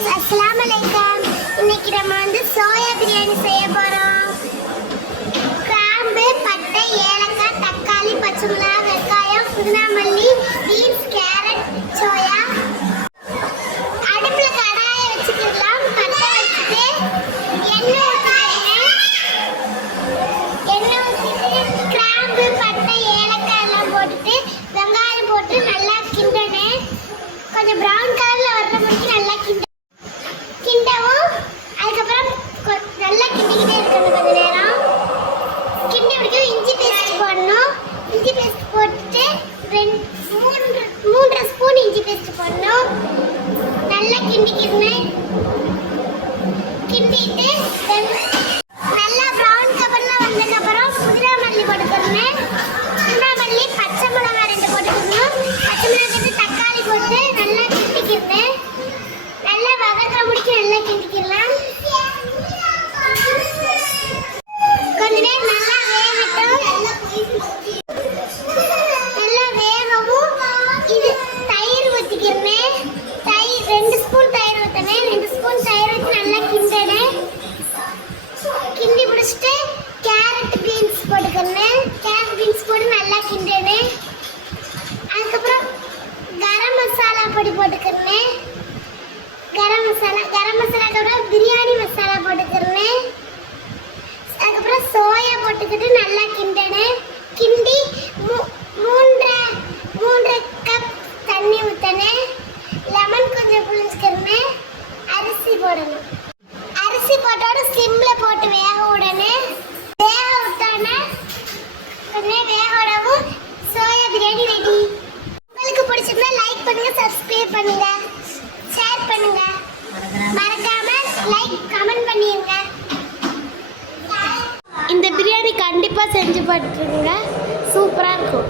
friends अस्सलाम वालेकुम இன்னைக்கு நம்ம சோயா பிரியாணி செய்ய போறோம் கிராம்பு பட்டை ஏலக்காய் தக்காளி பச்சை மிளகாய் வெங்காயம் புதினா மல்லி பீன்ஸ் கேரட் சோயா அடுப்புல கடாயை வச்சுக்கலாம் பட்டை வச்சிட்டு எண்ணெய் ஊத்திட்டு கிராம்பு பட்டை ஏலக்காய் எல்லாம் போட்டுட்டு வெங்காயம் போட்டு நல்லா கிண்டணும் கொஞ்சம் பிரவுன் கலர்ல வர்ற வரைக்கும் நல்லா கிண்டவும் அதுக்கப்புறம் நல்லா கிண்டிக்கிட்டே இருக்கணும் கொஞ்ச நேரம் கிண்டி முடிக்கும் இஞ்சி பேஸ்ட் போடணும் இஞ்சி பேஸ்ட் போட்டுட்டு மூன்றரை ஸ்பூன் இஞ்சி பேஸ்ட் போடணும் நல்லா கிண்டிக்கிடணும் கிண்டிட்டு நல்லா பிரவுன் கலர்ல வந்ததுக்கப்புறம் புதினா மல்லி போட்டுக்கணும் புதினா மல்லி பச்சை மிளகாய் 2 போட்டுக்கணும் பச்சை மிளகாய் தக்காளி போட்டு நல்லா கிண்டிக்கிடணும் நல்லா வதக்க முடிச்சு நல்லா கிண்டிக்கலாம் கொஞ்ச நேரம் நல்லா வேகட்டும் நல்லா வேகவும் இது தயிர் ஊற்றிக்கிறேன் தயிர் 2 ஸ்பூன் தயிர் ஊற்றினேன் 2 ஸ்பூன் தயிர் ஊற்றி நல்லா கிண்டனேன் கிண்டி முடிச்சுட்டு கேரட் பீன்ஸ் போட்டுக்கிறேன் கேரட் பீன்ஸ் போட்டு நல்லா கிண்டனேன் அதுக்கப்புறம் கரம் மசாலா பொடி போட்டுக்கிறேன் கரம் மசாலா கூட பிரியாணி மசாலா போட்டுக்கிறேன் அதுக்கப்புறம் சோயா போட்டுக்கிட்டு நல்லா கிண்டனேன் கிண்டி 3 கப் தண்ணி ஊற்றினேன் லெமன் கொஞ்சம் புளிஞ்சுக்கிறேன் அரிசி போடணும் அரிசி போட்டோட சிம்மில் போட்டு வேக விடணும் வேக விட்டோன்னே கொஞ்சம் வேக விடவும் சோயா பிரியாணி ரெடி உங்களுக்கு பிடிச்சிருந்தா லைக் பண்ணுங்க சப்ஸ்கிரைப் பண்ணுங்க ஷேர் பண்ணுங்க மறக்காம லைக் கமெண்ட் பண்ணிருங்க இந்த பிரியாணி கண்டிப்பா செஞ்சு பாத்துருங்க சூப்பரா இருக்கும்